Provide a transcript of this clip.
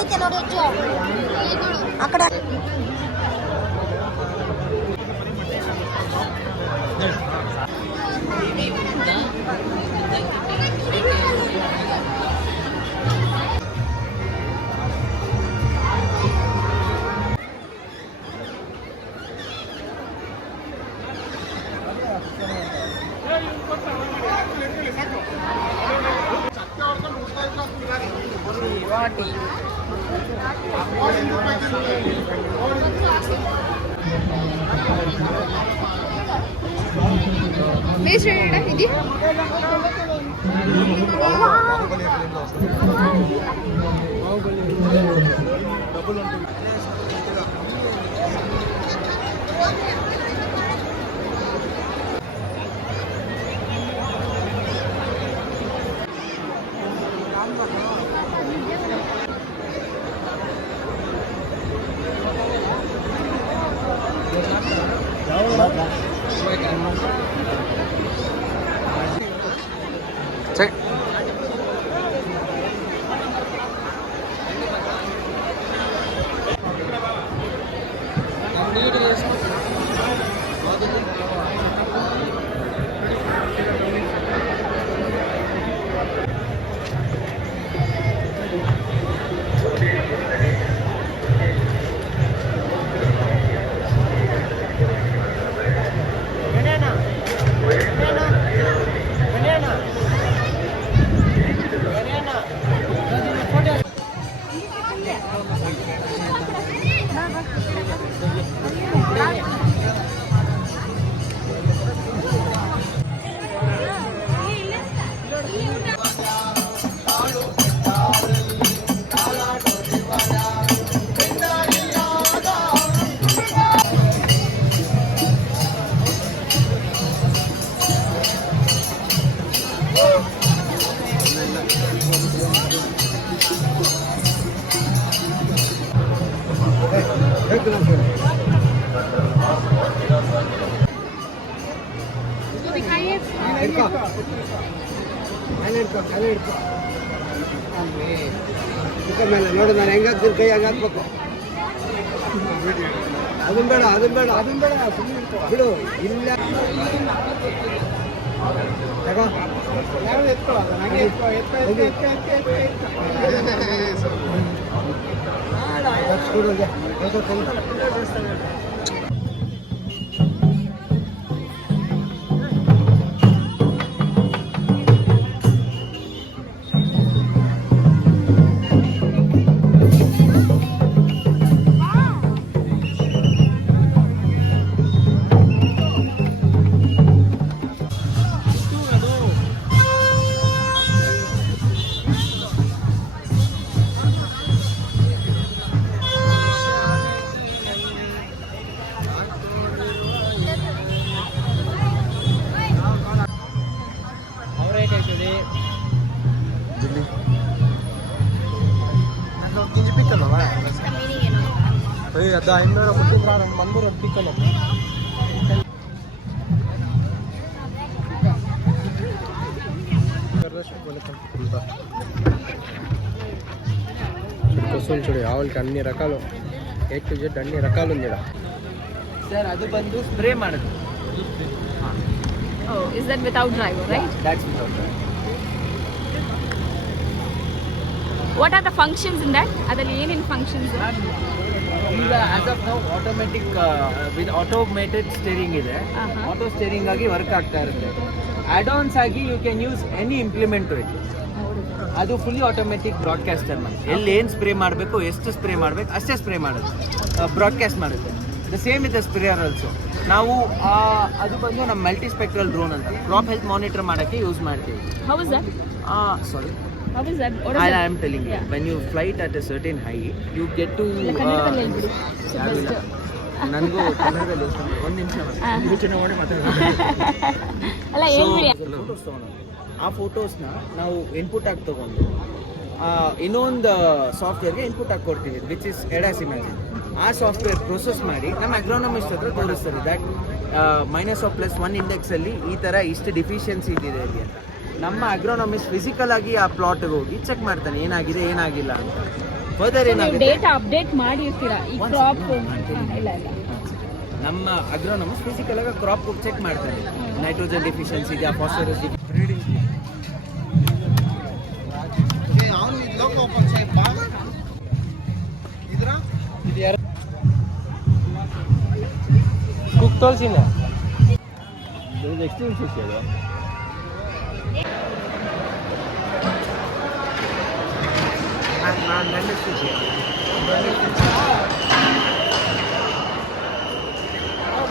ಐತೆ ನೋಡಿ ಅಜ್ಜು ಆ ಕಡೆ. ఇది ಮೇಲೆ ನೋಡಿ ನಾನು ಹೆಂಗಾಗ್ತೀನಿ ಕೈ ಹಂಗಾಕ್ಬೇಕು. ಅದನ್ನ ಬೇಡ ಬಿಡು. ಇಲ್ಲ ada ini orang mungkin orang mandur nanti kalau కొసలు చూడు ఆవులకి అన్ని రకాలు A to Z అన్ని రకాలు ఉంది సార్. అది బందు స్ప్రే ಮಾಡೋದು. Oh, is that without driver, right? That's without driver. What are the functions in that? ಅದರಲ್ಲಿ ಏನೇನು functions? ಈಗ as of now automatic with automated steering ಇದೆ. ಆಟೋ ಸ್ಟೇರಿಂಗ್ ಆಗಿ ವರ್ಕ್ ಆಗ್ತಾ ಇರುತ್ತೆ. ಆಡ್-ಆನ್ಸ್ ಆಗಿ you can use any implement it. ಅದು fully automatic broadcaster ಮಾಡಿ ಎಲ್ಲಿ ಏನು ಸ್ಪ್ರೇ ಮಾಡಬೇಕು, ಎಷ್ಟು ಸ್ಪ್ರೇ ಮಾಡಬೇಕು ಅಷ್ಟೇ ಸ್ಪ್ರೇ ಮಾಡುತ್ತೆ, ಬ್ರಾಡ್ಕಾಸ್ಟ್ ಮಾಡುತ್ತೆ. The same with the sprayer also. ನಾವು ಅದು ಬಂದು ನಮ್ಮ ಮಲ್ಟಿ ಸ್ಪೆಕ್ಟ್ರಲ್ ಡ್ರೋನ್ ಅಂತ ಕ್ರಾಪ್ ಹೆಲ್ತ್ ಮಾನಿಟರ್ ಮಾಡೋಕ್ಕೆ ಯೂಸ್ ಮಾಡ್ತೀವಿ. How is that? Sorry. How is that? I am telling you, when you flight at a certain height, you get to ನನಗೂ ಕನ್ನಡದಲ್ಲಿ ಒಂದು ನಿಮಿಷ ಯೋಚನೆ ಮಾಡಿ ಅಲ್ಲ ಹೇಳ್ರಿ. ಫೋಟೋಸ್ ತೊಗೊಂಡು ಆ ಫೋಟೋಸ್ನ ನಾವು ಇನ್ಪುಟ್ ಆಗಿ ತೊಗೊಂಡು ಇನ್ನೊಂದು ಸಾಫ್ಟ್ವೇರ್ಗೆ ಇನ್ಪುಟ್ ಆಗಿ ಕೊಡ್ತೀವಿ, ವಿಚ್ ಇಸ್ ಎಡಾಸ್ ಇಮ್ಯಾಜಿನ್. ಆ ಸಾಫ್ಟ್ವೇರ್ ಪ್ರೊಸೆಸ್ ಮಾಡಿ ನಮ್ಮ ಅಗ್ರೋನಮಿಸ್ಟ್ ಹತ್ರ ತೋರಿಸ್ತಾರೆ ದಟ್ -+1 ಇಂಡೆಕ್ಸಲ್ಲಿ ಈ ಥರ ಇಷ್ಟು ಡಿಫಿಷಿಯನ್ಸಿ ಇದಿದೆ ಅಲ್ಲಿ ಅಂತ. ನಮ್ಮ ಅಗ್ರೋನಮಿಸ್ಟ್ ಫಿಸಿಕಲ್ ಆಗಿ ಆ ಪ್ಲಾಟ್ಗೆ ಹೋಗಿ ಚೆಕ್ ಮಾಡ್ತಾನೆ ಏನಾಗಿದೆ ಏನಾಗಿಲ್ಲ ಅಂತ. ಫರ್ದರ್ ಏನಾಗುತ್ತೆ ಡೇಟಾ ಅಪ್ಡೇಟ್ ಮಾಡಿರ್ತೀರಾ ಈ Once- ಕ್ರಾಪ್ ಮಾಡ್ತೀನಿ. ಇಲ್ಲ ನಮ್ಮ ಅಗ್ರೋನಮಸ್ ಫಿಸಿಕಲ್ ಆಗಿ ಕ್ರಾಪ್ ಚೆಕ್ ಮಾಡ್ತಾರೆ ನೈಟ್ರೋಜನ್ ಡಿಫಿಷಿಯನ್ಸಿ ಇದೆಯಾ ಫಾಸ್ಫರಸ್ ಕುಕ್ ತೋರಿಸಿನ ಎಕ್ಸ್ಟ್ರೀಮ್ ಫಿಶ್ ಅದು ನನ್ನ